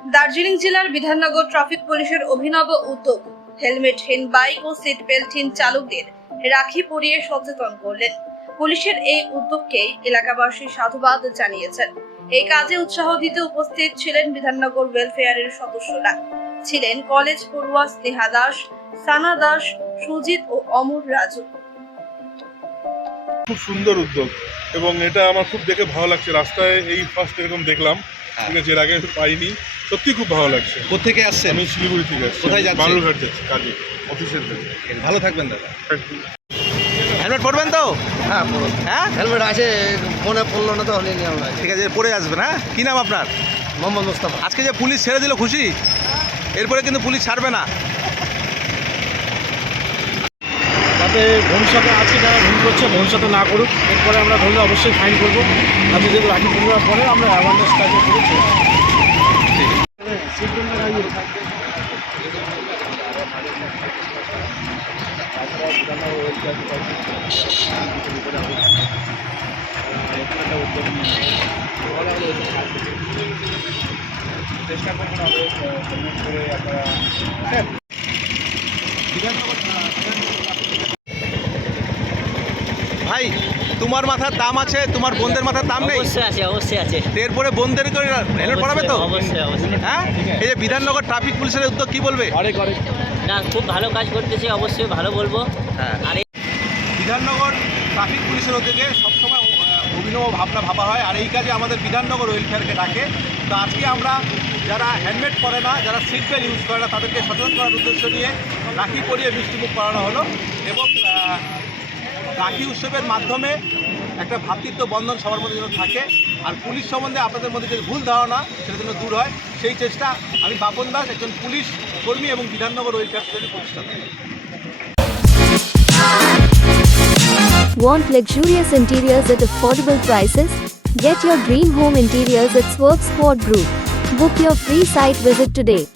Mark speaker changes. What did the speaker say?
Speaker 1: দার্জিলিং জেলার বিধাননগর ট্রাফিক পুলিশের অভিনব উদ্যোগ হেলমেটহীন বাইক ও সিট বেল্টহীন চালকদের রাখি পরিয়ে সচেতন করলেন। পুলিশের এই উদ্যোগকে এলাকাবাসী সাধুবাদ জানিয়েছেন। এই কাজে উৎসাহ দিতে উপস্থিত ছিলেন বিধাননগর ওয়েলফেয়ারের সদস্যরা, ছিলেন কলেজ পড়ুয়া স্নেহা দাস, সানা দাস, সুজিত ও অমর রাজু।
Speaker 2: খুব সুন্দর উদ্যোগ এবং এটা আমার খুব দেখে ভালো লাগছে। রাস্তায় এই ফার্স্ট এরকম দেখলাম, ঠিক আছে, এর আগে পাইনি। সত্যি খুব ভালো লাগছে।
Speaker 3: কোথেকে আসছেন?
Speaker 2: আমি শিলিগুড়ি থেকে আসছি।
Speaker 3: কোথায় যাচ্ছেন?
Speaker 2: বালুরঘাট যাচ্ছি কাজে, অফিসের কাজে।
Speaker 3: ভালো থাকবেন দাদা। হেলমেট পরবেন তো?
Speaker 4: হ্যাঁ পড়ো।
Speaker 3: হ্যাঁ,
Speaker 4: হেলমেট আছে, মনে পড়লো না তো হলে নিয়ে আমরা।
Speaker 3: ঠিক আছে, পরে আসবেন। হ্যাঁ, কি নাম আপনার?
Speaker 4: মোহাম্মদ মুস্তাফা।
Speaker 3: আজকে যে পুলিশ ছেড়ে দিল, খুশি? এরপরে কিন্তু পুলিশ ছাড়বে না।
Speaker 5: যাতে ভবিষ্যতে আজকে যারা ভুল করছে ভবিষ্যতে না করুক। এরপরে আমরা ধরলে অবশ্যই ফাইন করবো। আজকে যেহেতু রাখি পূর্ণিমার পরে আমরা অ্যাওয়ারনেস কাজে করেছি। চেষ্টা করবেন হেলমেট করে আপনারা।
Speaker 3: ভাই, তোমার মাথার দাম আছে, তোমার বোনদের মাথার দাম নেই?
Speaker 6: অবশ্যই আছে, অবশ্যই আছে।
Speaker 3: এরপরে বোনদের করে হেলমেট পরাবে তো?
Speaker 6: অবশ্যই অবশ্যই।
Speaker 3: হ্যাঁ, এই যে বিধাননগর ট্রাফিক পুলিশের উদ্যোগ, কি বলবে?
Speaker 6: না, খুব ভালো কাজ করতেছে, অবশ্যই ভালো বলবো।
Speaker 3: হ্যাঁ,
Speaker 6: আর
Speaker 3: বিধাননগর ট্রাফিক পুলিশের উদ্যোগে সবসময় অভিনব ভাবনা ভাবা হয়, আর এই কাজে আমাদের বিধাননগর ওয়েলফেয়ারকে ডাকে। তো আজকে আমরা যারা হেলমেট পরে না, যারা সিট বেল্ট ইউজ করে না, তাদেরকে সচেতন করার উদ্দেশ্য নিয়ে রাখি পরিয়ে মিষ্টিমুখ করানো হলো। এবং রাখি উৎসবের মাধ্যমে একটা ভ্রাতৃত্ব বন্ধন সবার মধ্যে যেন থাকে, আর পুলিশ সম্বন্ধে আপনাদের মধ্যে যে ভুল ধারণা সেটা যেন দূর হয়, সেই চেষ্টা আমি বাপন দাস, একজন পুলিশ কর্মী এবং বিধাননগর ওয়েলফেয়ার সোসাইটির প্রতিষ্ঠাতা।
Speaker 7: Want luxurious interiors at affordable prices? Get your dream home interiors at Swerve Sport Group. Book your free site visit today.